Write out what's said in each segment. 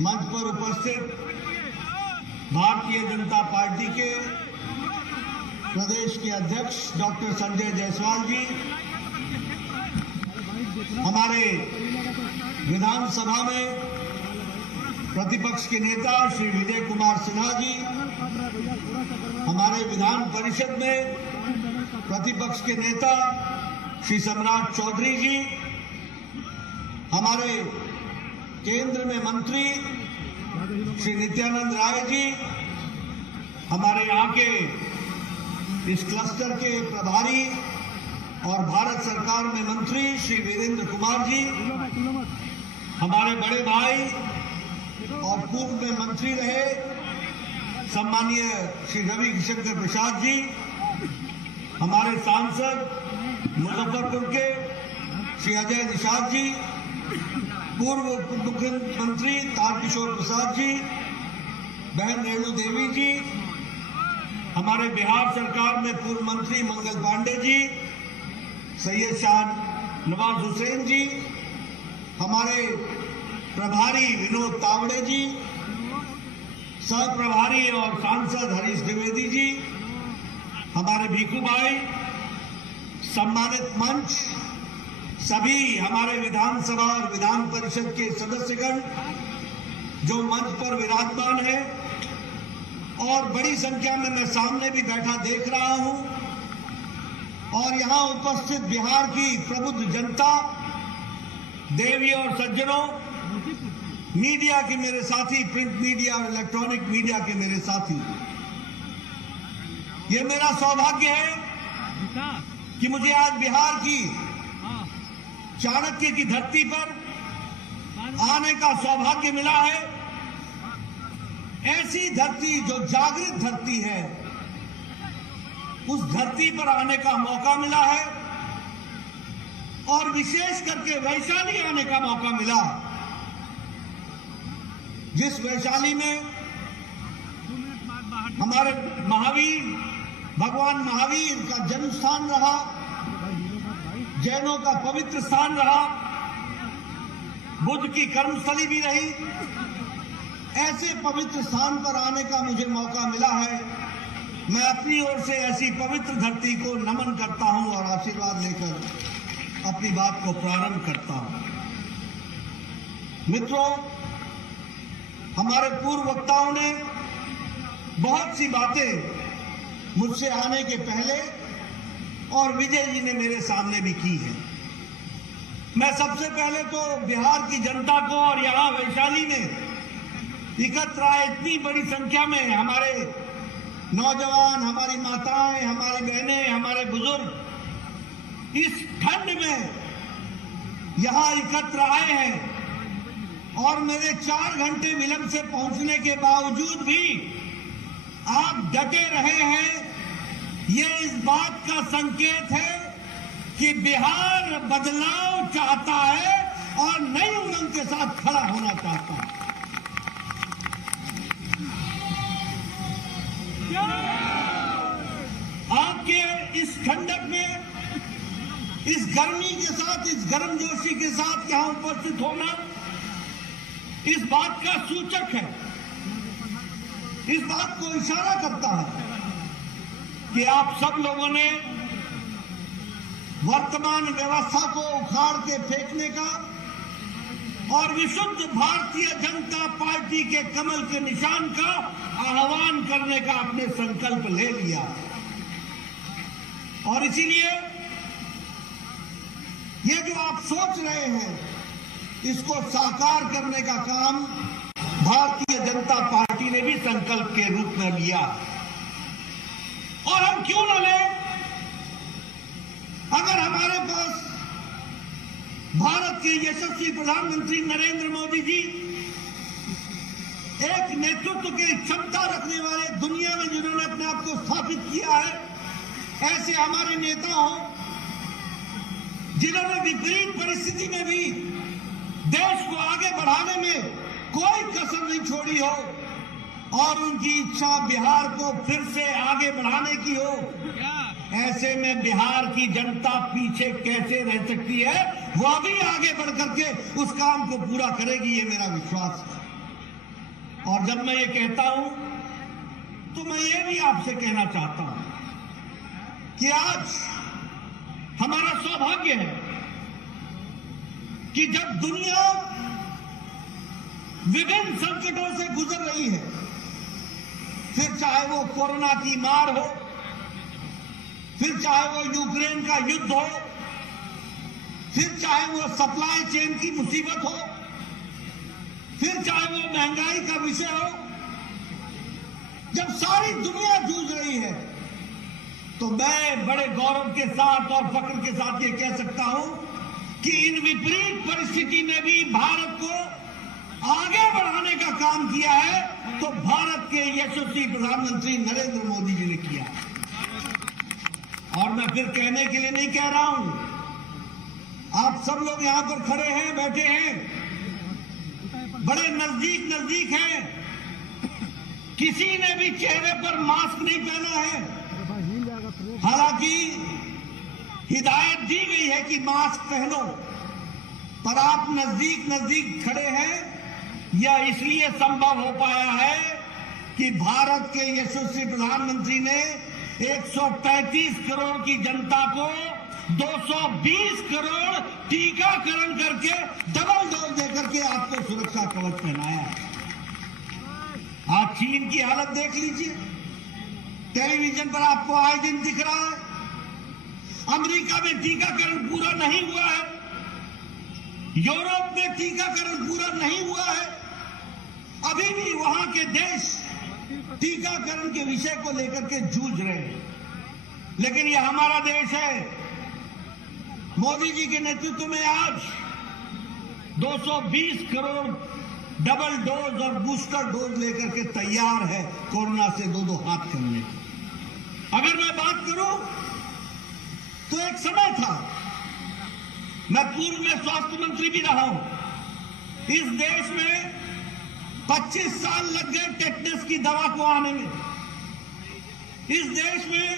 मंच पर उपस्थित भारतीय जनता पार्टी के प्रदेश के अध्यक्ष डॉक्टर संजय जायसवाल जी, हमारे विधानसभा में प्रतिपक्ष के नेता श्री विजय कुमार सिन्हा जी, हमारे विधान परिषद में प्रतिपक्ष के नेता श्री सम्राट चौधरी जी, हमारे केंद्र में मंत्री श्री नित्यानंद राय जी, हमारे यहाँ के इस क्लस्टर के प्रभारी और भारत सरकार में मंत्री श्री वीरेंद्र कुमार जी, हमारे बड़े भाई और पूर्व में मंत्री रहे सम्मानीय श्री रविशंकर प्रसाद जी, हमारे सांसद मुजफ्फरपुर के श्री अजय निषाद जी, पूर्व उप मुख्यमंत्री तारकिशोर प्रसाद जी, बहन रेणु देवी जी, हमारे बिहार सरकार में पूर्व मंत्री मंगल पांडे जी, सैयद शाह नवाज हुसैन जी, हमारे प्रभारी विनोद तावड़े जी, सह प्रभारी और सांसद हरीश द्विवेदी जी, हमारे भीखू भाई, सम्मानित मंच, सभी हमारे विधानसभा और विधान परिषद के सदस्यगण जो मंच पर विराजमान है और बड़ी संख्या में मैं सामने भी बैठा देख रहा हूं, और यहां उपस्थित बिहार की प्रबुद्ध जनता, देवी और सज्जनों, मीडिया के मेरे साथी, प्रिंट मीडिया और इलेक्ट्रॉनिक मीडिया के मेरे साथी, ये मेरा सौभाग्य है कि मुझे आज बिहार की चाणक्य की धरती पर आने का सौभाग्य मिला है। ऐसी धरती जो जागृत धरती है, उस धरती पर आने का मौका मिला है, और विशेष करके वैशाली आने का मौका मिला, जिस वैशाली में हमारे महावीर, भगवान महावीर का जन्म स्थान रहा, जैनों का पवित्र स्थान रहा, बुद्ध की कर्मस्थली भी रही। ऐसे पवित्र स्थान पर आने का मुझे मौका मिला है। मैं अपनी ओर से ऐसी पवित्र धरती को नमन करता हूं और आशीर्वाद लेकर अपनी बात को प्रारंभ करता हूं। मित्रों, हमारे पूर्व वक्ताओं ने बहुत सी बातें मुझसे आने के पहले और विजय जी ने मेरे सामने भी की है। मैं सबसे पहले तो बिहार की जनता को और यहाँ वैशाली में एकत्र आए इतनी बड़ी संख्या में हमारे नौजवान, हमारी माताएं, हमारी बहनें, हमारे बुजुर्ग इस ठंड में यहाँ एकत्र आए हैं, और मेरे 4 घंटे विलंब से पहुंचने के बावजूद भी आप डटे रहे हैं। ये इस बात का संकेत है कि बिहार बदलाव चाहता है और नई उमंग के साथ खड़ा होना चाहता है। आपके इस ठंडक में, इस गर्मी के साथ, इस गर्मजोशी के साथ यहां उपस्थित होना इस बात का सूचक है, इस बात को इशारा करता है कि आप सब लोगों ने वर्तमान व्यवस्था को उखाड़ के फेंकने का और विशुद्ध भारतीय जनता पार्टी के कमल के निशान का आह्वान करने का अपने संकल्प ले लिया, और इसीलिए ये जो आप सोच रहे हैं, इसको साकार करने का काम भारतीय जनता पार्टी ने भी संकल्प के रूप में लिया। और हम क्यों न लें? अगर हमारे पास भारत के यशस्वी प्रधानमंत्री नरेंद्र मोदी जी, एक नेतृत्व की क्षमता रखने वाले, दुनिया में जिन्होंने अपने आप को स्थापित किया है, ऐसे हमारे नेता हो जिन्होंने विपरीत परिस्थिति में भी देश को आगे बढ़ाने में कोई कसर नहीं छोड़ी हो, और उनकी इच्छा बिहार को फिर से आगे बढ़ाने की हो, ऐसे में बिहार की जनता पीछे कैसे रह सकती है? वो अभी आगे बढ़ करके उस काम को पूरा करेगी, ये मेरा विश्वास है। और जब मैं ये कहता हूं तो मैं ये भी आपसे कहना चाहता हूं कि आज हमारा सौभाग्य है कि जब दुनिया विभिन्न संकटों से गुजर रही है, फिर चाहे वो कोरोना की मार हो, फिर चाहे वो यूक्रेन का युद्ध हो, फिर चाहे वो सप्लाई चेन की मुसीबत हो, फिर चाहे वो महंगाई का विषय हो, जब सारी दुनिया जूझ रही है तो मैं बड़े गौरव के साथ और फख्र के साथ ये कह सकता हूं कि इन विपरीत परिस्थिति में भी भारत को आगे बढ़ाने का काम किया है तो भारत के यशस्वी प्रधानमंत्री नरेंद्र मोदी जी ने किया। और मैं फिर कहने के लिए नहीं कह रहा हूं, आप सब लोग यहां पर खड़े हैं, बैठे हैं, बड़े नजदीक नजदीक हैं, किसी ने भी चेहरे पर मास्क नहीं पहना है। हालांकि हिदायत दी गई है कि मास्क पहनो, पर आप नजदीक नजदीक खड़े हैं। यह इसलिए संभव हो पाया है कि भारत के यशस्वी प्रधानमंत्री ने 133 करोड़ की जनता को 220 करोड़ टीकाकरण करके डबल डोज देकर के आपको सुरक्षा कवच पहनाया है। आप चीन की हालत देख लीजिए, टेलीविजन पर आपको आए दिन दिख रहा है। अमेरिका में टीकाकरण पूरा नहीं हुआ है, यूरोप में टीकाकरण पूरा नहीं हुआ है, अभी भी वहां के देश टीकाकरण के विषय को लेकर के जूझ रहे हैं। लेकिन यह हमारा देश है, मोदी जी के नेतृत्व में आज 220 करोड़ डबल डोज और बूस्टर डोज लेकर के तैयार है कोरोना से दो हाथ करने को। अगर मैं बात करूं तो एक समय था, मैं पूर्व में स्वास्थ्य मंत्री भी रहा हूं, इस देश में 25 साल लग गए टेटनस की दवा को आने में, इस देश में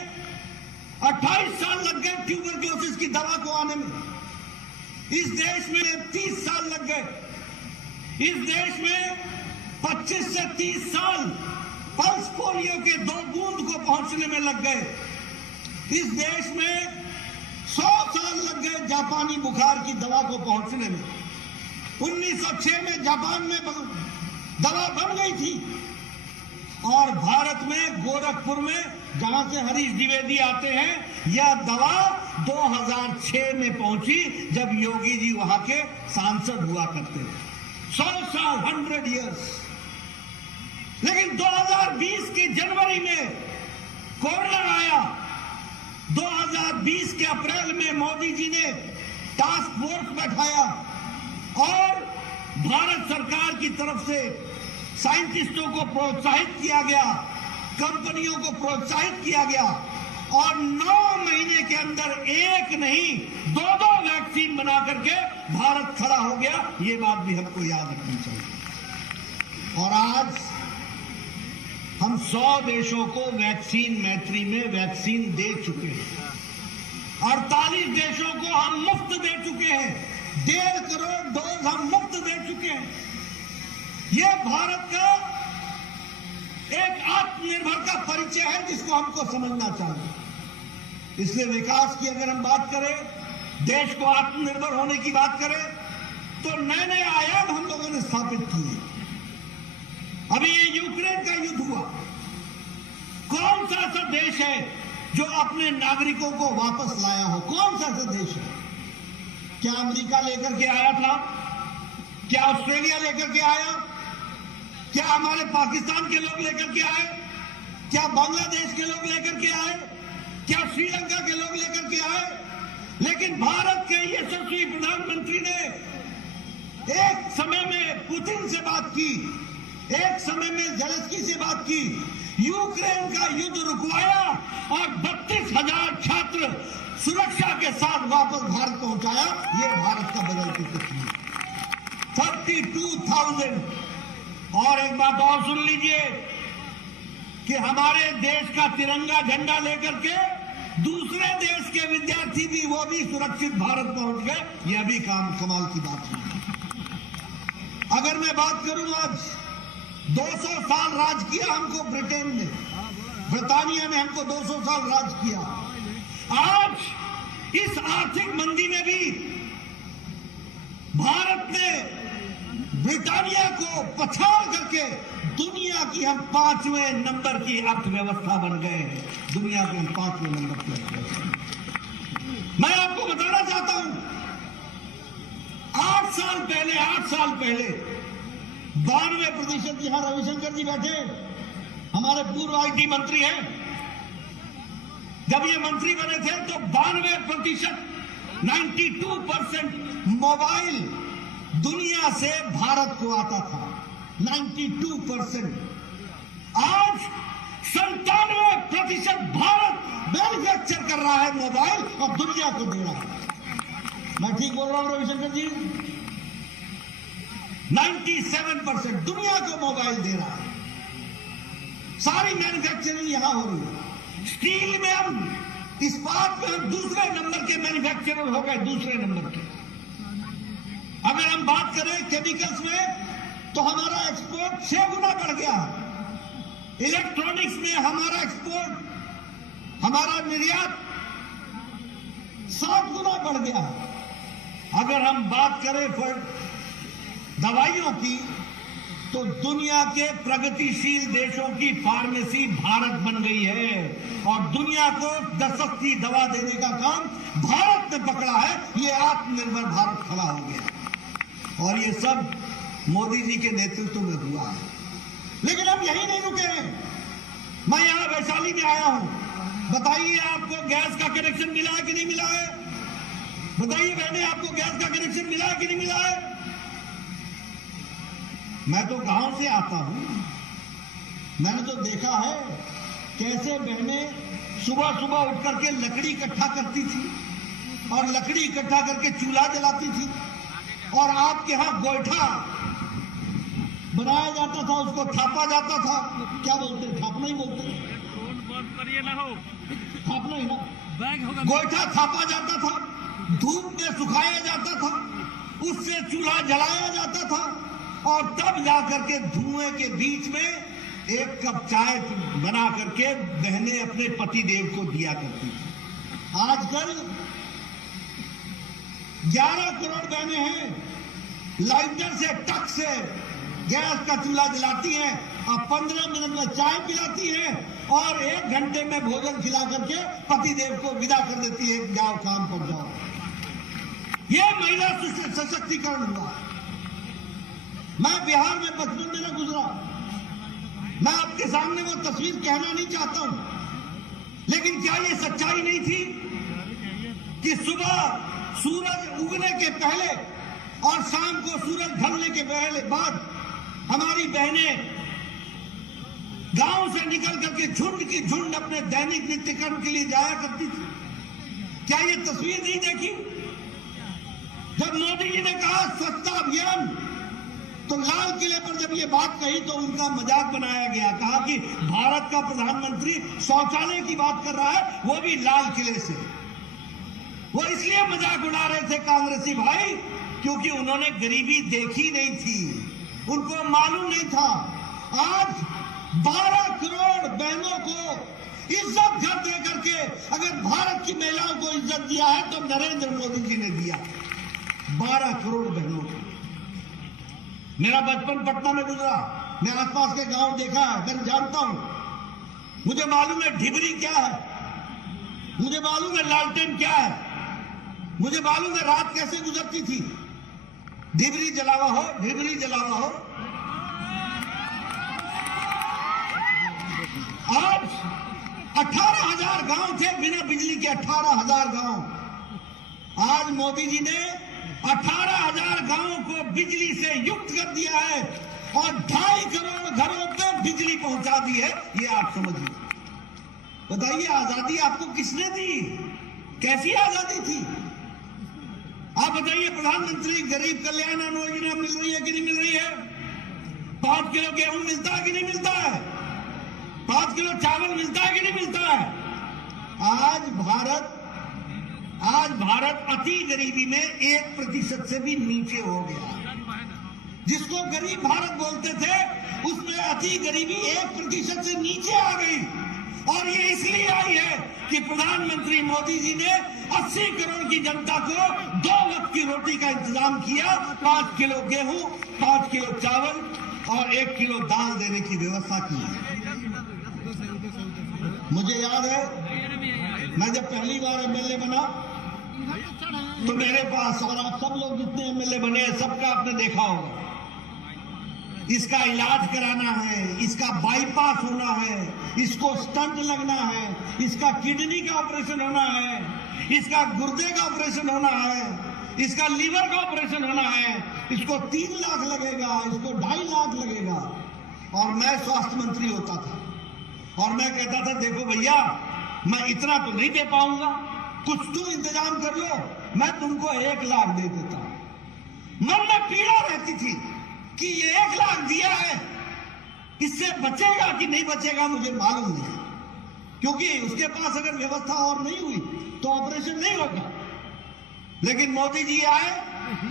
28 साल लग गए ट्यूबरक्लोसिस की दवा को आने में, इस देश में 30 साल लग गए, इस देश में 25 से 30 साल पल्स पोलियो के 2 बूंद को पहुंचने में लग गए, इस देश में 100 साल लग गए जापानी बुखार की दवा को पहुंचने में। 1906 में जापान में दवा बन गई थी और भारत में गोरखपुर में, जहां से हरीश द्विवेदी आते हैं, यह दवा 2006 में पहुंची जब योगी जी वहां के सांसद हुआ करते थे। 100 साल, 100 इयर्स। लेकिन 2020 के जनवरी में कोरोना आया, 2020 के अप्रैल में मोदी जी ने टास्क फोर्स बैठाया और भारत सरकार की तरफ से साइंटिस्टों को प्रोत्साहित किया गया, कंपनियों को प्रोत्साहित किया गया और 9 महीने के अंदर एक नहीं 2 वैक्सीन बना करके भारत खड़ा हो गया। ये बात भी हमको याद रखनी चाहिए। और आज हम 100 देशों को वैक्सीन मैत्री में वैक्सीन दे चुके हैं, 48 देशों को हम मुफ्त दे चुके हैं, 1.5 करोड़ डोज हम मुफ्त दे चुके हैं। यह भारत का एक आत्मनिर्भर का परिचय है जिसको हमको समझना चाहिए। इसलिए विकास की अगर हम बात करें, देश को आत्मनिर्भर होने की बात करें, तो नए नए आयाम हम लोगों ने स्थापित किए। अभी ये यूक्रेन का युद्ध हुआ, कौन सा ऐसा देश है जो अपने नागरिकों को वापस लाया हो? कौन सा ऐसा देश है? क्या अमेरिका लेकर के आया था? क्या ऑस्ट्रेलिया लेकर के आया? क्या हमारे पाकिस्तान के लोग लेकर के आए? क्या बांग्लादेश के लोग लेकर के आए? क्या श्रीलंका के लोग लेकर के आए? लेकिन भारत के यशस्वी प्रधानमंत्री ने एक समय में पुतिन से बात की, एक समय में ज़ेलेंस्की से बात की, यूक्रेन का युद्ध रुकवाया और 32,000 छात्र सुरक्षा के साथ वापस भारत पहुंचाया। ये भारत का बदल की तस्वीर, 32,000। और एक बात और सुन लीजिए कि हमारे देश का तिरंगा झंडा लेकर के दूसरे देश के विद्यार्थी भी, वो भी सुरक्षित भारत पहुंच गए। यह भी कमाल की बात है। अगर मैं बात करूं आज 200 साल राज किया हमको ब्रिटेन ने, ब्रिटानिया ने हमको 200 साल राज किया। आज इस आर्थिक मंदी में भी भारत ने ब्रिटानिया को पछाड़ करके दुनिया की हम 5वें नंबर की अर्थव्यवस्था बन गए। दुनिया के हम 5वें नंबर की अर्थव्यवस्था। मैं आपको बताना चाहता हूं, 8 साल पहले 92%, यहां रविशंकर जी बैठे, हमारे पूर्व आईटी मंत्री हैं, जब ये मंत्री बने थे तो 92%, 92% मोबाइल दुनिया से भारत को आता था। 92%। आज 97% भारत मैन्युफैक्चर कर रहा है मोबाइल और दुनिया को दे रहा है। मैं ठीक बोल रहा हूं रविशंकर जी? 97% दुनिया को मोबाइल दे रहा है। सारी मैन्युफैक्चरिंग यहां हो रही है। स्टील में हम, इस्पात में हम दूसरे नंबर के मैन्युफैक्चरर हो गए, दूसरे नंबर के। अगर हम बात करें केमिकल्स में तो हमारा एक्सपोर्ट 6 गुना बढ़ गया। इलेक्ट्रॉनिक्स में हमारा एक्सपोर्ट, हमारा निर्यात 7 गुना बढ़ गया। अगर हम बात करें दवाइयों की तो दुनिया के प्रगतिशील देशों की फार्मेसी भारत बन गई है और दुनिया को सस्ती दवा देने का काम भारत ने पकड़ा है। ये आत्मनिर्भर भारत खड़ा हो गया और ये सब मोदी जी के नेतृत्व में हुआ है। लेकिन हम यही नहीं रुके हैं। मैं यहां वैशाली में आया हूं। बताइए आपको गैस का कनेक्शन मिला है कि नहीं मिला है? बताइए बहने, आपको गैस का कनेक्शन मिला है कि नहीं मिला है? मैं तो गांव से आता हूं, मैंने तो देखा है कैसे बहनें सुबह सुबह उठ करके लकड़ी इकट्ठा करती थी और लकड़ी इकट्ठा करके चूल्हा जलाती थी। और आपके यहां गोईठा बनाया जाता था, उसको थापा जाता था। क्या बोलते हैं? थापना ही बोलते हैं, थापना ही ना। गोईठा थापा जाता था, धूप में सुखाया जाता था, उससे चूल्हा जलाया जाता था और तब जाकर के धुएं के बीच में 1 कप चाय बना करके बहनें अपने पति देव को दिया करती थी। आजकल 11 करोड़ बहनें हैं, लाइटर से, टक से गैस का चूल्हा जलाती हैं और 15 मिनट में चाय पिलाती हैं और 1 घंटे में भोजन खिला करके पति देव को विदा कर देती है, जाओ काम पर जाओ। ये महिला सशक्तिकरण हुआ। मैं बिहार में बचपन में न गुजरा, मैं आपके सामने वो तस्वीर कहना नहीं चाहता हूं, लेकिन क्या ये सच्चाई नहीं थी कि सुबह सूरज उगने के पहले और शाम को सूरज ढलने के बाद हमारी बहनें गांव से निकल करके झुंड की झुंड अपने दैनिक नित्य कर्म के लिए जाया करती थी? क्या ये तस्वीर नहीं देखी? जब मोदी जी ने कहा स्वच्छता अभियान, तो लाल किले पर जब ये बात कही तो उनका मजाक बनाया गया। कहा कि भारत का प्रधानमंत्री शौचालय की बात कर रहा है, वो भी लाल किले से। वो इसलिए मजाक उड़ा रहे थे कांग्रेसी भाई क्योंकि उन्होंने गरीबी देखी नहीं थी, उनको मालूम नहीं था। आज 12 करोड़ बहनों को इज्जत घर दे करके अगर भारत की महिलाओं को इज्जत दिया है तो नरेंद्र मोदी जी ने दिया। 12 करोड़ बहनों को। मेरा बचपन पटना में गुजरा, मैं आसपास के गांव देखा है, मैं जानता हूं। मुझे मालूम है ढिबरी क्या है, मुझे मालूम है लालटेन क्या है, मुझे मालूम है रात कैसे गुजरती थी। ढिबरी जलावा हो, ढिबरी जलावा हो। आज 18,000 गांव थे बिना बिजली के, 18,000 गांव। आज मोदी जी ने 18,000 गांवों को बिजली से युक्त कर दिया है और 2.5 करोड़ घरों पे बिजली पहुंचा दी है। ये आप समझिए। बताइए आजादी आपको किसने दी? कैसी आजादी थी? आप बताइए। प्रधानमंत्री गरीब कल्याण अन्न योजना मिल रही है कि नहीं मिल रही है? 5 किलो गेहूं मिलता है कि नहीं मिलता है? 5 किलो चावल मिलता है कि नहीं मिलता है? आज भारत अति गरीबी में 1% से भी नीचे हो गया। जिसको गरीब भारत बोलते थे उसमें अति गरीबी 1% से नीचे आ गई। और ये इसलिए आई है कि प्रधानमंत्री मोदी जी ने 80 करोड़ की जनता को 2 वक्त की रोटी का इंतजाम किया, 5 किलो गेहूं, 5 किलो चावल और 1 किलो दाल देने की व्यवस्था की। मुझे याद है, मैं जब पहली बार एमएलए बना तो मेरे पास, और आप सब लोग जितने एमएलए बने हैं सबका आपने देखा होगा, इसका इलाज कराना है, इसका बाईपास होना है, इसको स्टंट लगना है, इसका किडनी का ऑपरेशन होना है, इसका गुर्दे का ऑपरेशन होना है, इसका लीवर का ऑपरेशन होना है, इसको 3 लाख लगेगा, इसको 2.5 लाख लगेगा। और मैं स्वास्थ्य मंत्री होता था और मैं कहता था देखो भैया, मैं इतना तो नहीं दे पाऊंगा, कुछ तुम इंतजाम कर लो, मैं तुमको 1 लाख दे देता हूं। मन में पीड़ा रहती थी कि ये 1 लाख दिया है, इससे बचेगा कि नहीं बचेगा मुझे मालूम नहीं, क्योंकि उसके पास अगर व्यवस्था और नहीं हुई तो ऑपरेशन नहीं होगा। लेकिन मोदी जी आए,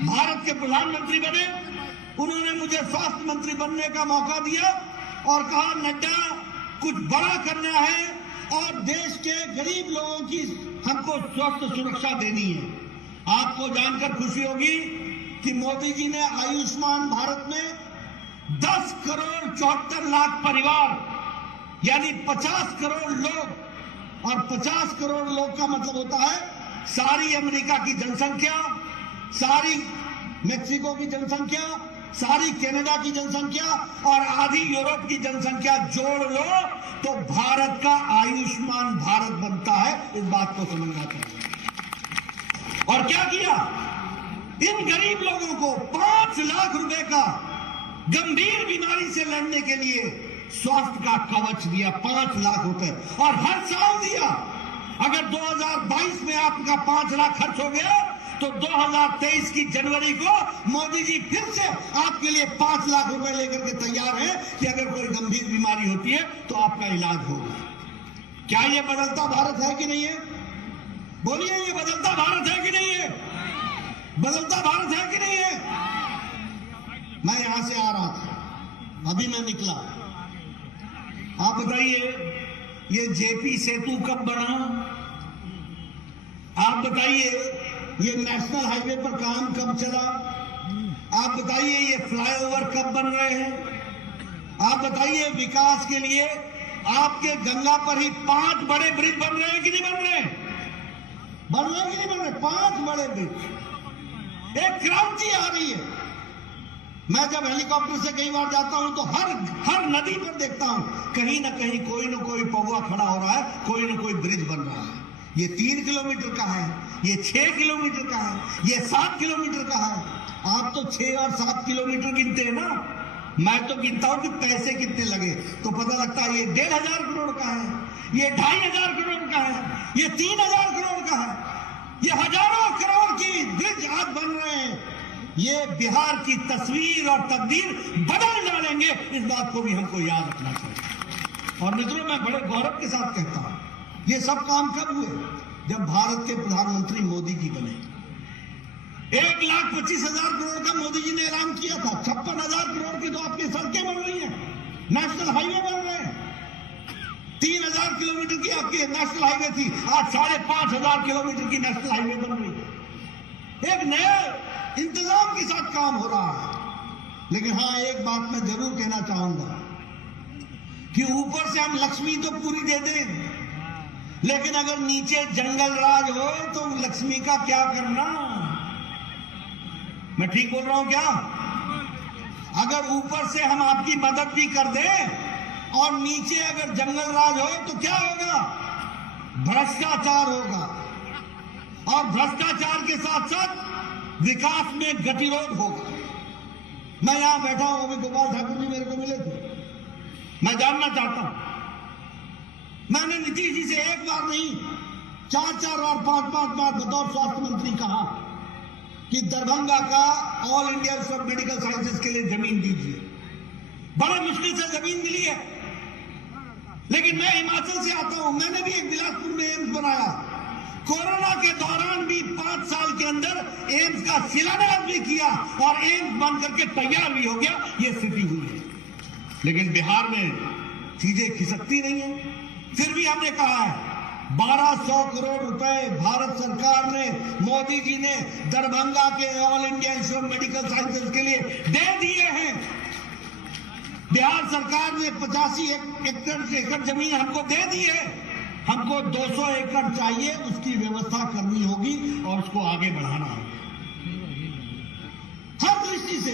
भारत के प्रधानमंत्री बने, उन्होंने मुझे स्वास्थ्य मंत्री बनने का मौका दिया और कहा नड्डा कुछ बड़ा करना है और देश के गरीब लोगों की हमको स्वास्थ्य सुरक्षा देनी है। आपको जानकर खुशी होगी कि मोदी जी ने आयुष्मान भारत में 10 करोड़ 74 लाख परिवार, यानी 50 करोड़ लोग, और 50 करोड़ लोग का मतलब होता है सारी अमेरिका की जनसंख्या, सारी मेक्सिको की जनसंख्या, सारी कनाडा की जनसंख्या और आधी यूरोप की जनसंख्या जोड़ लो तो भारत का आयुष्मान भारत बनता है। इस बात को समझना चाहिए। और क्या किया, इन गरीब लोगों को 5 लाख रुपए का गंभीर बीमारी से लड़ने के लिए स्वास्थ्य का कवच दिया, 5 लाख रुपए, और हर साल दिया। अगर 2022 में आपका 5 लाख खर्च हो गया तो 2023 की जनवरी को मोदी जी फिर से आपके लिए 5 लाख रुपए लेकर के तैयार हैं कि अगर कोई गंभीर बीमारी होती है तो आपका इलाज होगा। क्या ये बदलता भारत है कि नहीं है? बोलिए, ये बदलता भारत है कि नहीं है? बदलता भारत है कि नहीं है? मैं यहां से आ रहा था, अभी मैं निकला। आप बताइए ये जेपी सेतु कब बना? आप बताइए ये नेशनल हाईवे पर काम कब चला? आप बताइए ये फ्लाईओवर कब बन रहे हैं? आप बताइए विकास के लिए आपके गंगा पर ही 5 बड़े ब्रिज बन रहे हैं कि नहीं बन रहे? बन रहे हैं कि नहीं बन रहे? 5 बड़े ब्रिज। एक क्रांति आ रही है। मैं जब हेलीकॉप्टर से कई बार जाता हूं तो हर नदी पर देखता हूं कहीं ना कहीं कोई ना कोई पौवा खड़ा हो रहा है, कोई ना कोई ब्रिज बन रहा है। ये 3 किलोमीटर का है, ये 6 किलोमीटर का है, ये 7 किलोमीटर का है। आप तो 6 और 7 किलोमीटर गिनते हैं ना, मैं तो गिनता हूं कि पैसे कितने लगे तो पता लगता है ये 1,500 करोड़ का है, ये 2,500 करोड़ का है, ये 3,000 करोड़ का है, ये हजारों करोड़ की ब्रिज आज बन रहे हैं। ये बिहार की तस्वीर और तकदीर बदल डालेंगे, इस बात को भी हमको याद रखना चाहिए। और मित्रों, मैं बड़े गौरव के साथ कहता हूं, ये सब काम कब हुए? जब भारत के प्रधानमंत्री मोदी जी बने। 1,25,000 करोड़ का मोदी जी ने ऐलान किया था, 56,000 करोड़ की तो आपकी सड़कें बन रही हैं, नेशनल हाईवे बन रहे हैं। 3,000 किलोमीटर की आपकी नेशनल हाईवे थी, आज 5,500 किलोमीटर की नेशनल हाईवे बन रही है। एक नए इंतजाम के साथ काम हो रहा है। लेकिन हाँ, एक बात मैं जरूर कहना चाहूंगा कि ऊपर से हम लक्ष्मी तो पूरी दे दें, लेकिन अगर नीचे जंगल राज हो तो लक्ष्मी का क्या करना? मैं ठीक बोल रहा हूं क्या? अगर ऊपर से हम आपकी मदद भी कर दें और नीचे अगर जंगल राज हो तो क्या होगा? भ्रष्टाचार होगा, और भ्रष्टाचार के साथ साथ विकास में गतिरोध होगा। मैं यहां बैठा हूं, अभी गोपाल ठाकुर जी मेरे को मिले थे। मैं जानना चाहता हूं, मैंने नीतीश जी से एक बार नहीं 4-4 और 5-5 बार बतौर स्वास्थ्य मंत्री कहा कि दरभंगा का all India institute of medical sciences के लिए जमीन दीजिए। बड़े मुश्किल से जमीन मिली है, लेकिन मैं हिमाचल से आता हूं, मैंने भी एक बिलासपुर में एम्स बनाया। कोरोना के दौरान भी 5 साल के अंदर एम्स का शिलान्यास भी किया और एम्स बन करके तैयार भी हो गया। ये स्थिति हुई है। लेकिन बिहार में चीजें खिसकती नहीं है। फिर भी हमने कहा है 1200 करोड़ रुपए भारत सरकार ने, मोदी जी ने दरभंगा के all India institute of medical sciences के लिए दे दिए हैं। बिहार सरकार ने 85 एकड़ जमीन हमको दे दी है। हमको 200 एकड़ चाहिए, उसकी व्यवस्था करनी होगी और उसको आगे बढ़ाना होगा हर दृष्टि से।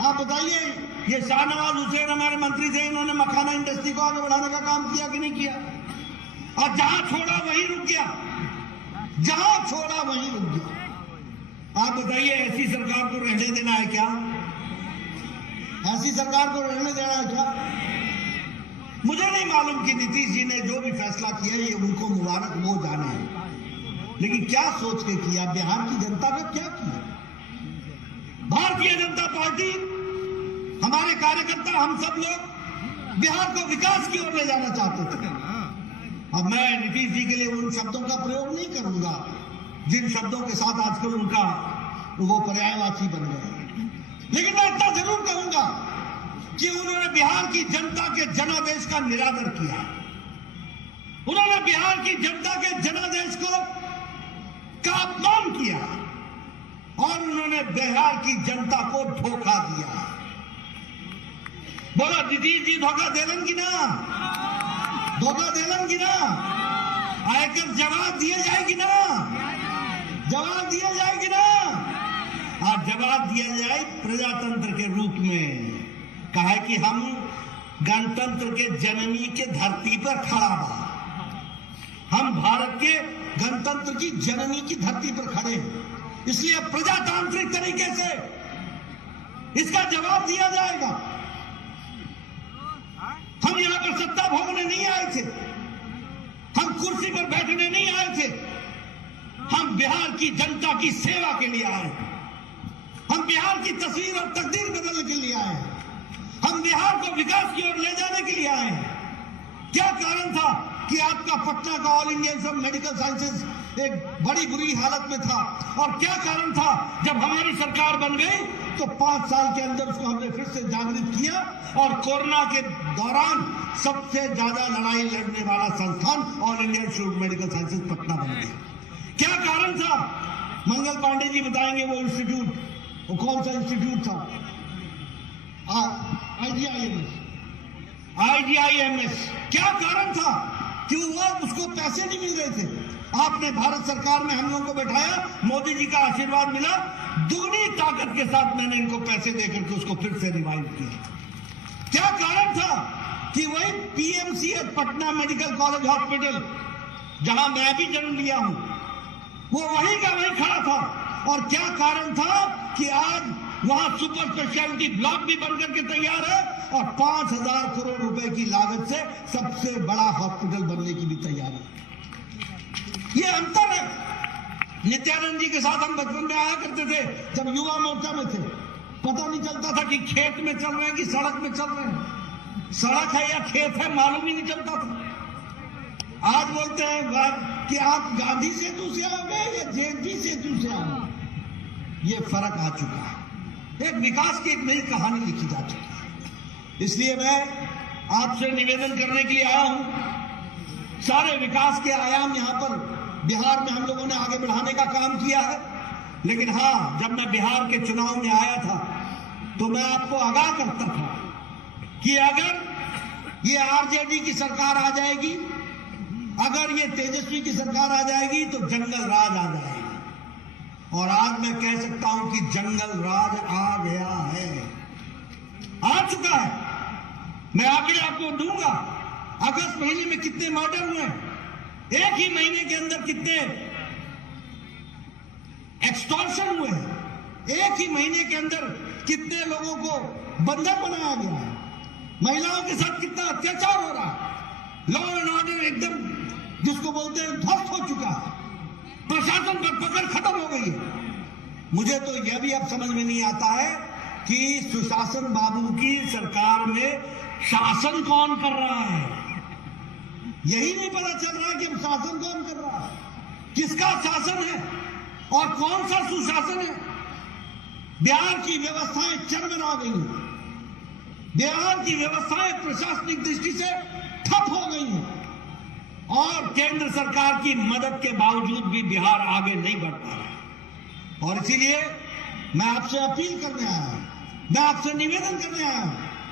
आप बताइए, ये शाहनवाज हुसैन हमारे मंत्री थे, इन्होंने मखाना इंडस्ट्री को आगे बढ़ाने का काम किया कि नहीं किया? और जहां छोड़ा वहीं रुक गया, जहां छोड़ा वहीं रुक गया। आप बताइए, ऐसी सरकार को रहने देना है क्या? ऐसी सरकार को रहने देना है क्या? मुझे नहीं मालूम कि नीतीश जी ने जो भी फैसला किया ये उनको मुबारक, वो जाने, लेकिन क्या सोच के किया? बिहार की जनता का क्या किया? भारतीय जनता पार्टी, हमारे कार्यकर्ता, हम सब लोग बिहार को विकास की ओर ले जाना चाहते थे। अब मैं नीतीश जी के लिए उन शब्दों का प्रयोग नहीं करूंगा जिन शब्दों के साथ आजकल उनका वो पर्यायवाची बन गए, लेकिन मैं इतना जरूर कहूंगा कि उन्होंने बिहार की जनता के जनादेश का निरादर किया। उन्होंने बिहार की जनता के जनादेश का अपमान किया और उन्होंने बिहार की जनता को धोखा दिया। बोला नीतीश जी धोखा देलन की ना? धोखा देलन की ना? आयकर जवाब दिए जाएगी ना? जवाब दिया जाएगी ना? और जवाब दिया जाए प्रजातंत्र के रूप में। कहा कि हम गणतंत्र के जननी के धरती पर खड़ा बा, हम भारत के गणतंत्र की जननी की धरती पर खड़े, इसलिए प्रजातांत्रिक तरीके से इसका जवाब दिया जाएगा। हम यहां पर सत्ता भोगने नहीं आए थे, हम कुर्सी पर बैठने नहीं आए थे, हम बिहार की जनता की सेवा के लिए आए, हम बिहार की तस्वीर और तकदीर बदलने के लिए आए, हम बिहार को विकास की ओर ले जाने के लिए आए हैं। क्या कारण था कि आपका पटना का all India institute of medical sciences एक बड़ी बुरी हालत में था? और क्या कारण था जब हमारी सरकार बन गई तो 5 साल के अंदर उसको हमने फिर से जागृत किया और कोरोना के दौरान सबसे ज्यादा लड़ाई लड़ने वाला संस्थान all India institute of medical sciences Patna बन गया? क्या कारण था? मंगल पांडे जी बताएंगे वो इंस्टीट्यूट, वो कौन सा इंस्टीट्यूट था? IGIMS। क्या कारण था? क्यों हुआ? उसको पैसे नहीं मिल रहे थे। आपने भारत सरकार में हम लोगों को बैठाया, मोदी जी का आशीर्वाद मिला, दुगनी ताकत के साथ मैंने इनको पैसे देकर के उसको फिर से रिवाइव किया। क्या कारण था कि वही PMCH Patna medical college hospital, जहां मैं भी जन्म लिया हूं, वो वहीं का वहीं खड़ा था। और क्या कारण था कि आज वहां सुपर स्पेशलिटी ब्लॉक भी बनकर के तैयार है और 5000 करोड़ रुपए की लागत से सबसे बड़ा हॉस्पिटल बनने की भी तैयारी है। ये अंतर है। नित्यानंद जी के साथ हम बचपन में आया करते थे जब युवा मोर्चा में थे, पता नहीं चलता था कि खेत में चल रहे हैं कि सड़क में चल रहे हैं, सड़क है या खेत है मालूम ही नहीं चलता था। आज बोलते हैं कि आप गांधी सेतु से आओगे या जेएनटी सेतु से आओगे। ये फर्क आ चुका है। एक विकास की एक नई कहानी लिखी जा चुकी है। इसलिए मैं आपसे निवेदन करने के लिए आया हूं। सारे विकास के आयाम यहां पर बिहार में हम लोगों ने आगे बढ़ाने का काम किया है, लेकिन हां, जब मैं बिहार के चुनाव में आया था तो मैं आपको आगाह करता था कि अगर ये आरजेडी की सरकार आ जाएगी, अगर ये तेजस्वी की सरकार आ जाएगी तो जंगल राज आ जाएगा। और आज मैं कह सकता हूं कि जंगल राज आ गया है, आ चुका है। मैं आंकड़े आपको दूंगा। अगस्त महीने में कितने मर्डर हुए, एक ही महीने के अंदर कितने एक्सटॉर्शन हुए हैं, एक ही महीने के अंदर कितने लोगों को बंधक बनाया गया है, महिलाओं के साथ कितना अत्याचार हो रहा है, लॉ एंड ऑर्डर एकदम जिसको बोलते हैं ध्वस्त हो चुका है, प्रशासन पर पकड़ खत्म हो गई है। मुझे तो यह भी अब समझ में नहीं आता है कि सुशासन बाबू की सरकार में शासन कौन कर रहा है। यही नहीं पता चल रहा कि अब शासन कौन कर रहा है, किसका शासन है और कौन सा सुशासन है। बिहार की व्यवस्थाएं चरमरा गई हैं। बिहार की व्यवस्थाएं प्रशासनिक दृष्टि से ठप हो गई हैं और केंद्र सरकार की मदद के बावजूद भी बिहार आगे नहीं बढ़ पा रहा। और इसीलिए मैं आपसे अपील करने आया हूं, मैं आपसे निवेदन करने आया हूं